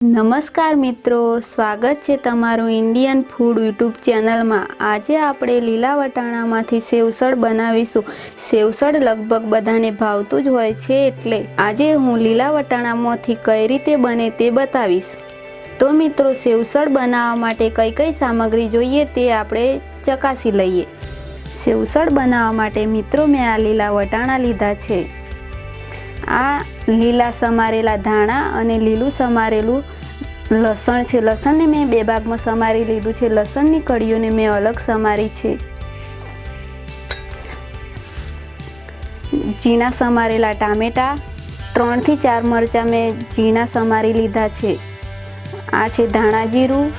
નમસ્કાર મિત્રો, સ્વાગત છે તમારું ઇન્ડિયન ફૂડ યુટ્યુબ ચેનલમાં આજે આપણે લીલા વટાણામાંથી સેવસળ બનાવીશું. સેવસળ લગભગ બધાને ભાવતું જ હોય છે એટલે આજે હું લીલા વટાણામાંથી કઈ રીતે બને તે બતાવીશ. તો મિત્રો, સેવસળ બનાવવા માટે કઈ કઈ સામગ્રી જોઈએ તે આપણે ચકાસી લઈએ. સેવસળ બનાવવા માટે મિત્રો, મેં આ લીલા વટાણા લીધા છે. આ લીલા સમારેલા ધાણા અને લીલું સમારેલું લસણ છે. લસણને મેં બે ભાગમાં સમારી લીધું છે. લસણની કળીઓને મેં અલગ સમારી છે. ઝીણા સમારેલા ટામેટાં, ત્રણથી ચાર મરચાં મેં ઝીણા સમારી લીધા છે. આ છે ધાણા જીરું,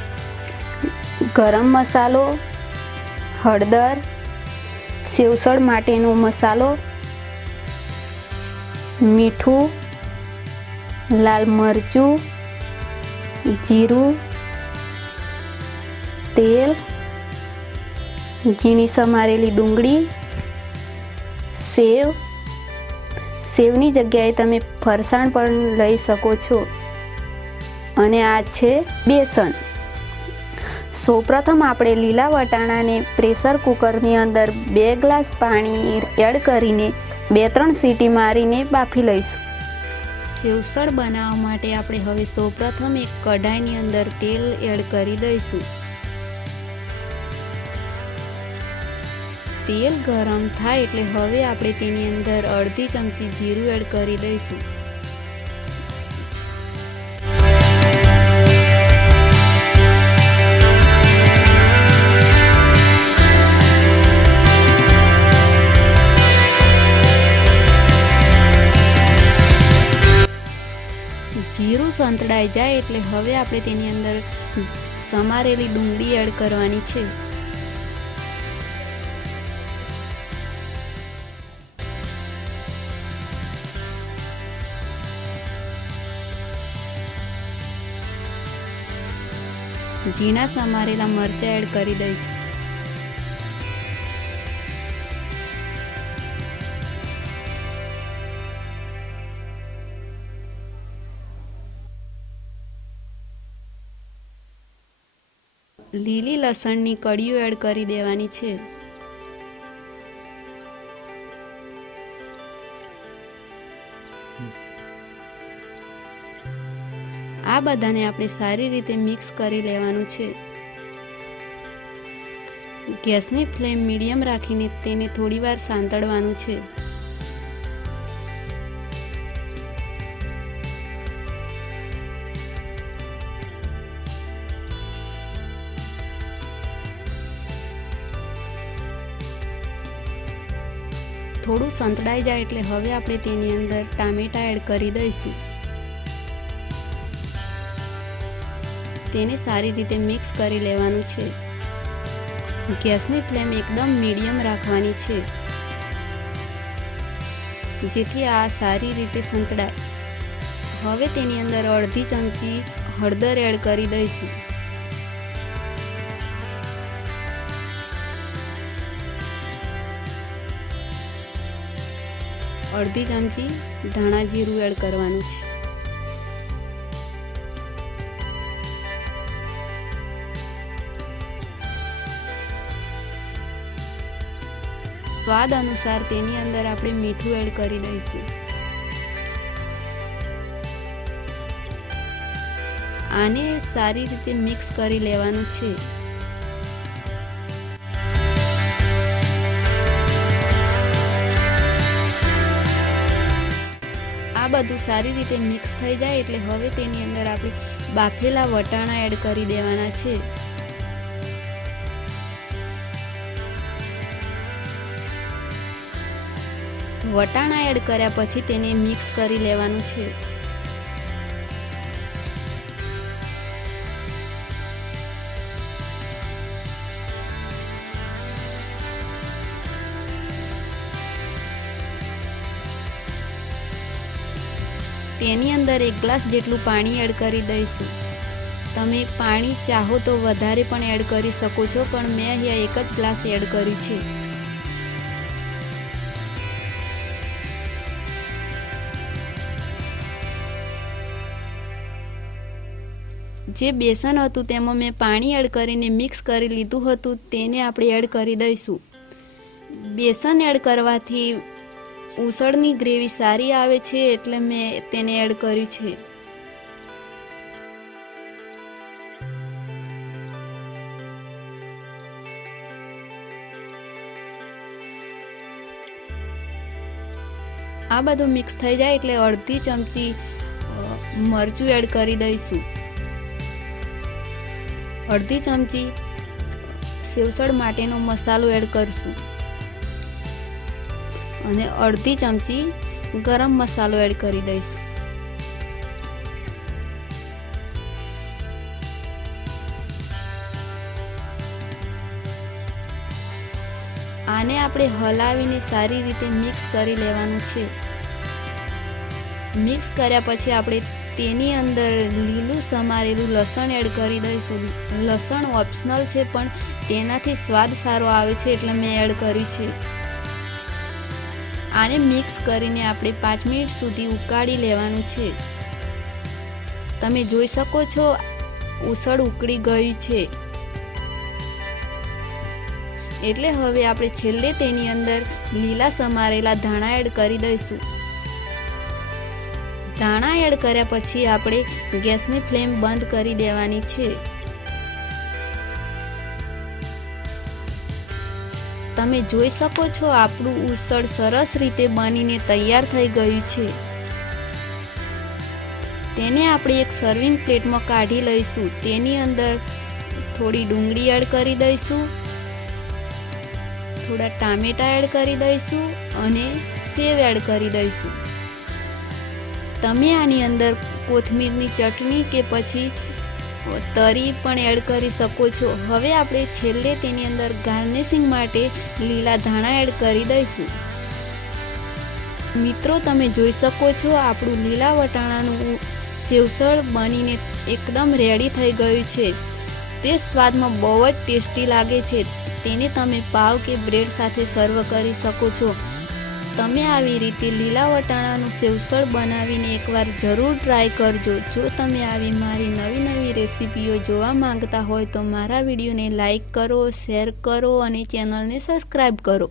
ગરમ મસાલો, હળદર, સેવસળ માટેનો મસાલો મીઠું, લાલ મરચું, જીરું, તેલ, ઝીણી સમારેલી ડુંગળી, સેવ. સેવની જગ્યાએ તમે ફરસાણ પણ લઈ શકો છો. અને આ છે બેસન. સૌપ્રથમ આપણે લીલા વટાણાને પ્રેશર કુકરની અંદર બે ગ્લાસ પાણી એડ કરીને બે ત્રણ સીટી મારીને બાફી લઈશું. સેવસળ બનાવવા માટે આપણે હવે સૌપ્રથમ એક કઢાઈની અંદર તેલ એડ કરી દઈશું. તેલ ગરમ થાય એટલે હવે આપણે તેની અંદર અડધી ચમચી જીરું એડ કરી દઈશું. જીરું સંતળાઈ જાય એટલે હવે આપણે તેની અંદર સમારેલી ડુંગળી એડ કરવાની છે. ઝીણા સમારેલા મરચાં એડ કરી દઈશું. લીલી લસણની કળીઓ એડ કરી દેવાની છે. આ બધાને આપણે સારી રીતે મિક્સ કરી લેવાનું છે. ગેસની ફ્લેમ મીડિયમ રાખીને તેને થોડીવાર સાંતળવાનું છે. થોડું સંતળાઈ જાય એટલે હવે આપણે તેની અંદર ટામેટા એડ કરી દઈશું. તેને સારી રીતે મિક્સ કરી લેવાનું છે. ગેસની ફ્લેમ એકદમ મીડિયમ રાખવાની છે. જેથી આ સારી રીતે સંતળાય. હવે તેની અંદર અડધી ચમચી હળદર એડ કરી દઈશું. અડધી ચમચી ધાણા જીરું એડ કરવાનું છે. સ્વાદ અનુસાર તેની અંદર આપણે મીઠું એડ કરી દઈશું. આને સારી રીતે મિક્સ કરી લેવાનું છે. સારી રીતે મિક્સ થઈ જાય એટલે હવે તેની અંદર આપણે બાફેલા વટાણા એડ કરી દેવાના છે. વટાણા એડ કર્યા પછી તેને મિક્સ કરી લેવાનું છે. તેની અંદર એક ગ્લાસ જેટલું પાણી એડ કરી દઈશું. તમે પાણી ચાહો તો વધારે પણ એડ કરી શકો છો, પણ મેં અહીંયા એક જ ગ્લાસ એડ કર્યું છે. જે બેસન હતું તેમાં મેં પાણી એડ કરીને મિક્સ કરી લીધું હતું, તેને આપણે એડ કરી દઈશું. બેસન એડ કરવાથી ઉસળની ગ્રેવી સારી આવે છે એટલે મેં તેને એડ કર્યું છે. આ બધું મિક્સ થઈ જાય એટલે અડધી ચમચી મરચું એડ કરી દઈશું. અડધી ચમચી સેવસળ માટેનો મસાલો એડ કરશું. અને અડધી ચમચી ગરમ મસાલો એડ કરી દઈશું. આને આપણે હલાવીને સારી રીતે મિક્સ કરી લેવાનું છે. મિક્સ કર્યા પછી આપણે તેની અંદર લીલું સમારેલું લસણ એડ કરી દઈશું. લસણ ઓપ્શનલ છે, પણ તેનાથી સ્વાદ સારો આવે છે એટલે મેં એડ કર્યું છે. આને મિક્સ કરીને આપણે પાંચ મિનિટ સુધી ઉકાળી લેવાનું છે. તમે જોઈ શકો છો, ઉસળ ઉકળી ગયું છે. એટલે હવે આપણે છેલ્લે તેની અંદર લીલા સમારેલા ધાણા એડ કરી દઈશું. ધાણા એડ કર્યા પછી આપણે ગેસની ફ્લેમ બંધ કરી દેવાની છે. તમે જોઈ શકો છો આપણું ઉસળ સરસ રીતે બનીને તૈયાર થઈ ગયું છે. તેને આપણે એક સર્વિંગ પ્લેટમાં કાઢી લઈશું. તેની અંદર થોડી ડુંગળી એડ કરી દઈશું. થોડા ટામેટા એડ કરી દઈશું અને સેવ એડ કરી દઈશું. તમે આની અંદર કોથમીરની ચટણી કે પછી તરી પણ એડ કરી શકો છો. હવે આપણે છેલ્લે તેની અંદર ગાર્નિશિંગ માટે લીલા ધાણા એડ કરી દઈશું. મિત્રો, તમે જોઈ શકો છો આપણું લીલા વટાણાનું સેવસળ બનીને એકદમ રેડી થઈ ગયું છે. તે સ્વાદમાં બહુ જ ટેસ્ટી લાગે છે. તેને તમે પાવ કે બ્રેડ સાથે સર્વ કરી શકો છો. તમે આવી રીતે લીલા વટાણાનું સેવસળ બનાવીને એકવાર જરૂર ટ્રાય કરજો. જો તમે આવી મારી નવી નવી રેસીપીઓ જોવા માંગતા હોય તો મારા વિડીયોને લાઈક કરો શેર કરો અને ચેનલને સબસ્ક્રાઈબ કરો.